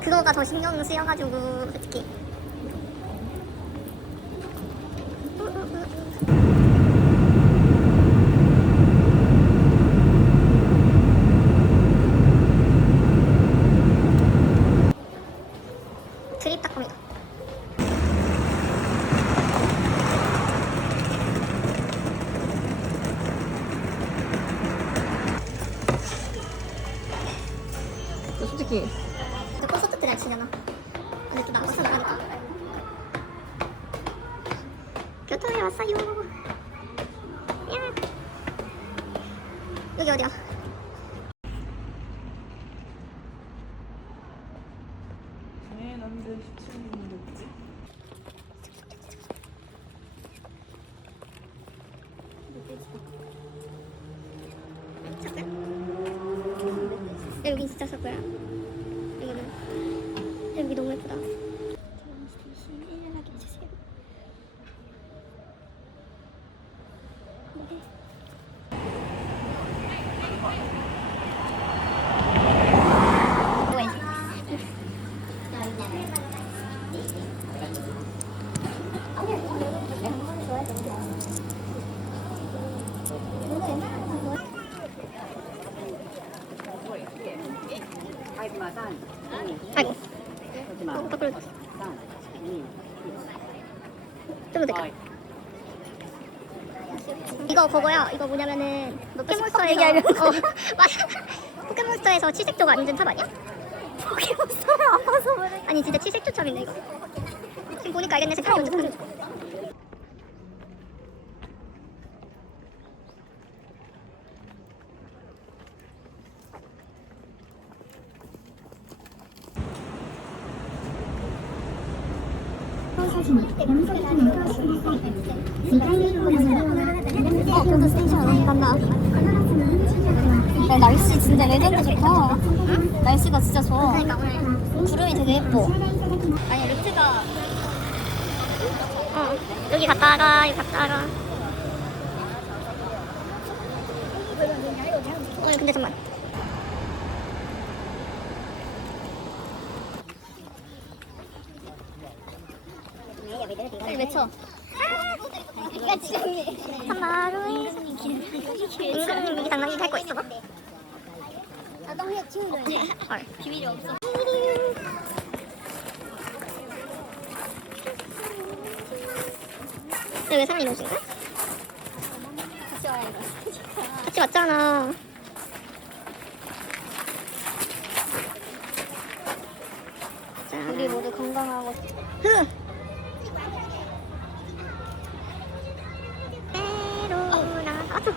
그거가 더 신경 쓰여가지고 솔직히. 솔직히 저 치잖아. 근데 또 나가서 나가니까. 교통에 왔어요. 야. 여기 어디야? 왜 남들 17년이었지? 석굴? 야, 여기 진짜 석굴야. 여기는. 여기 너무 예쁘다. 일하게 해주세요. 네. 아이고. 어, 거꾸로. 좀 더. 이거 그거야. 이거 뭐냐면은 포켓몬스터에서. 어, 맞아. 포켓몬스터에서 칠색조가 인증 탑 아니야? 포켓몬스터를 안 봐서 그래. 아니 진짜 칠색조참이네 이거. 지금 보니까 알겠네 색깔이 완전 다르. 야, 날씨 진짜 레전드 좋다. 날씨가 진짜 좋아. 구름이 되게 예뻐. 아니 루트가 어 여기 갔다가 여기 갔다가 어 근데 잠만 이가 지렁이. 하마루에 은근 미기 장난이 할거 있어 너? 아, 너무 키우려. 헐 비밀이 없어. 왜 사람이 오신 거야? 같이 와야 돼. 같이 왔잖아 자 우리 모두 건강하고. 흐 너무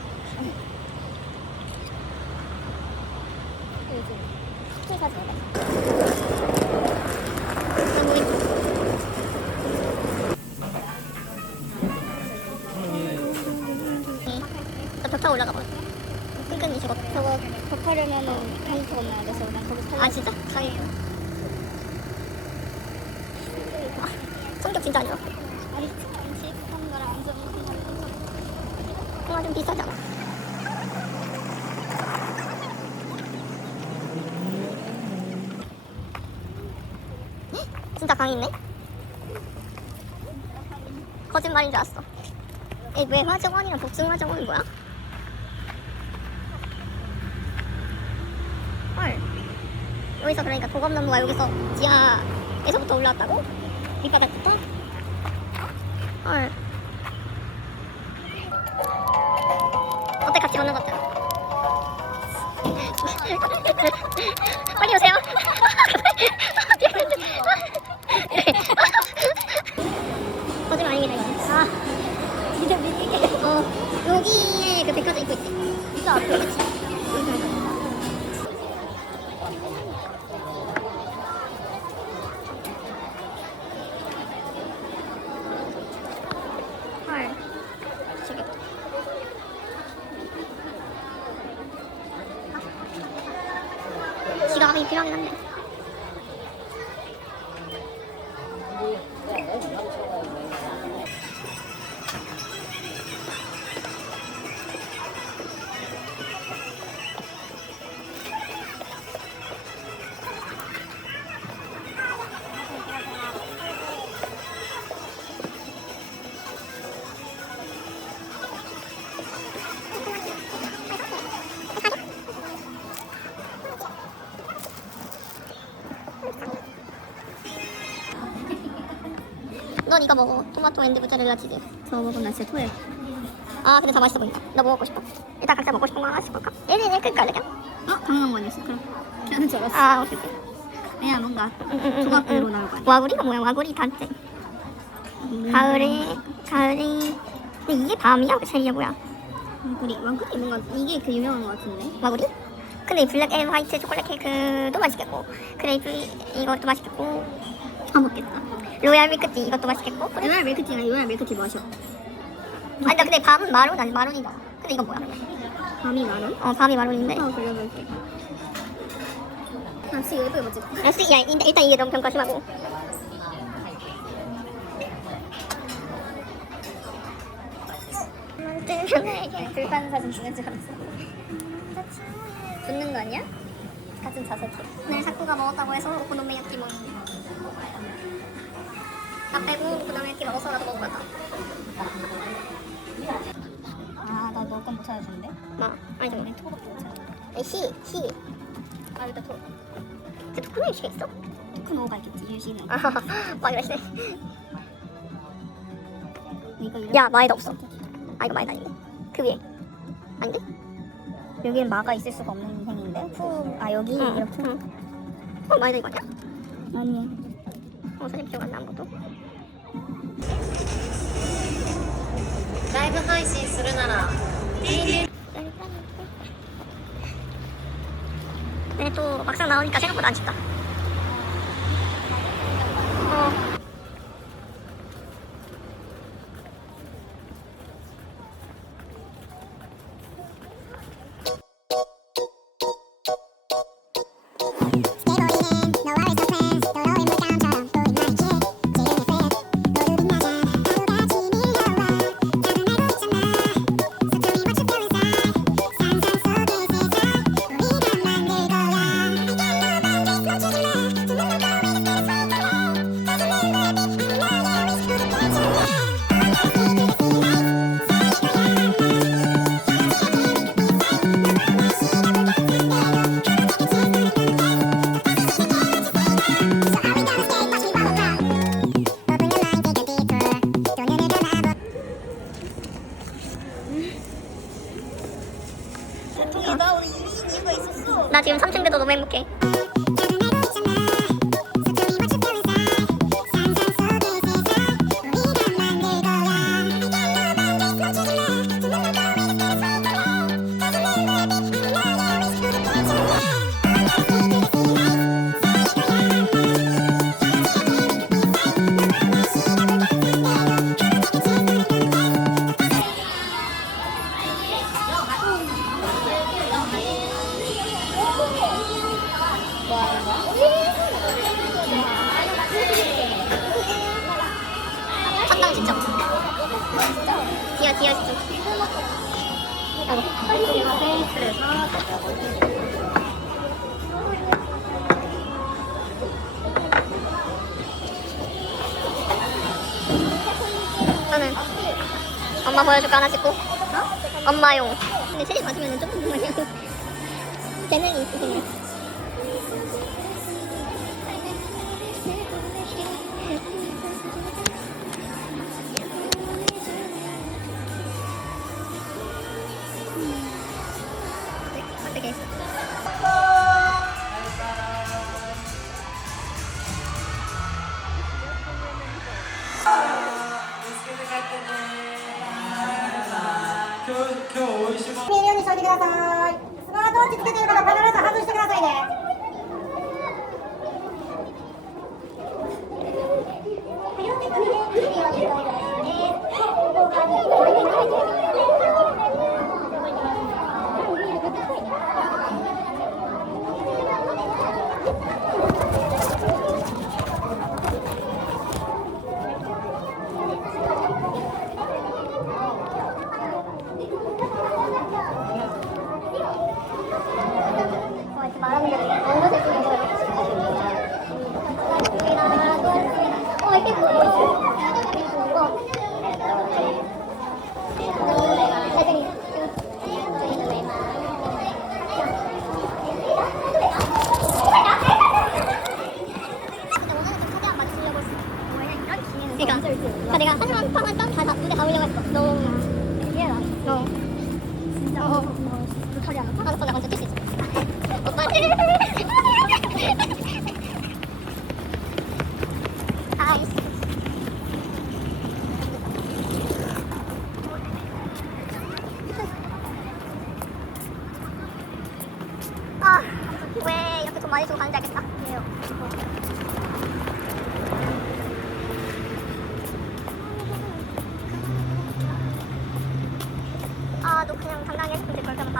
예뻐 저벽 올라가 봐 끈끈이 저거 저거 접하려면은 한국 건너야 돼서 난 거기 살려. 아 진짜? 다행이에요 아, 성격 진짜 안 좋아 아니, 직한 거랑 완전 통화 좀 비싸지 않아? 헉, 진짜 강 있네? 거짓말인 줄 알았어 에, 왜 화정원이랑 복숭화정원은 뭐야? 헐 여기서 그러니까 도검나무가 여기서 지하에서부터 올라왔다고? 밑바닥부터? 헐 빨리 오세요 지갑이 필요하긴 한데 이거 먹어. 토마토 앤드 모짜렐라 치즈. 저거 먹으면 나 진짜 토해. 아 근데 다 맛있어 보인다. 너뭐 먹고 싶어? 일단 각자 먹고 싶은 거 하나씩? 1인 1클 깔래 그냥? 어? 당연한 거 아니었어? 그럼. 그냥 줄 알았어. 아 오케이. 그냥 뭔가 응, 응, 응, 조각들로 응. 나올 거 아니야. 와구리가 뭐야? 와구리 단체. 음. 가을에 가을이. 근데 이게 밤이야? 그 체리야 뭐야? 왕구리. 왕구리 뭔가 이게 그 유명한 거 같은데. 와구리? 근데 이 블랙 앤 화이트 초콜릿 케이크도 맛있겠고 그레이프 이것도 맛있겠고 다 먹겠다. 로얄 밀크티 이것도 맛있겠고 그래? 로얄 밀크티가 로얄 밀크티 마셔. 아니 나 근데 밤은 마론 아니 마론이다 근데 이건 뭐야? 밤이 만 원? 어 밤이 마론인데 어, 돌려볼게. 아, 진짜 예쁘게. 역시 야 일단, 이게 너무 평가 심하고 불판 사진 찍는 줄 알았어. 붙는 거 아니야? 같은 자세트. 오늘 사쿠가 먹었다고 해서 오코노미야끼 먹는 나 빼고 오코노미야끼 먹어서라도 먹을 거다 아, 나 먹을 건못 찾아주는데? 뭐? 아니 좀 토박도 못 찾아. 시, 시 아, 일단 토. 그 토크는 시가 있어? 토큰 오가 있겠지, 유시는. 아하하 막 이러시네 이렇게. 야 마에도 없어 아 이거 마에도 아닌데 그 위에 아닌데? 여기엔 마가 있을 수가 없는 행인데? 푸. 아, 여기 응, 이렇게? 응. 어 마에도 이거 아니야? 아니야. 어 사진 기억 안 나 아무것도 ライブ配信するなら 근데 또 막상 나오니까 생각보다 안 춥다 나 지금 3층 돼도 너무 행복해 첫당 진짜. 디어 디어 진짜 저는 엄마 보여줄까? 하나 찍고. 엄마용. 근데 체리 맞으면 조금 그냥 재능이 있으시네. 어 今日今日美味しま見えるようにしといてください。スマートウォッチつけてる方必ず外してくださいね。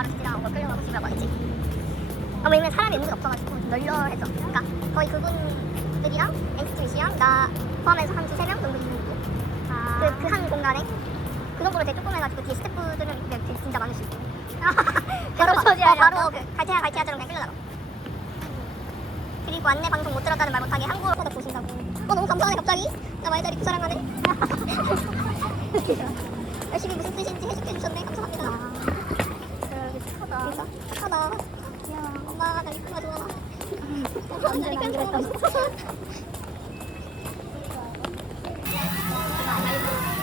지나가고 끌려가고 집에 가야지. 아, 왜냐면 사람이 은근히 없어가지고 좀 널널해서. 그러니까 거의 그분들이랑 NCT 위시랑 나 포함해서 한 두세 명 정도 있는 거. 그, 그 한 공간에. 그 정도로 되게 조그매가지고 뒤에 스태프들은 되게 진짜 많을 수 있고. 바로 어, 바로 그 갈티아 갈티아처럼 그냥 끌려나가. 그리고 안내 방송 못 들었다는 말 못하게 한국어로 보신다고. 어 너무 감사하네 갑자기. 나 많이 잘 입고 사랑하네. 열심히 무슨 뜻인지 해줄게 주셨네 감사합니다. 크다. 그래서 크다. 엄마가 날 이쁘가 좋아. 언제나 안 그랬다고. 어,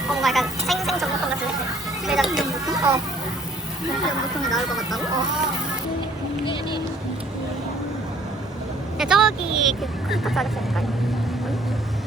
뭔가 약간 생생 정보통 같은 느낌. 그래서 어. 정보통이 나올 것 같다고? 어. 야, 저기 그큰 아저씨니까. 어.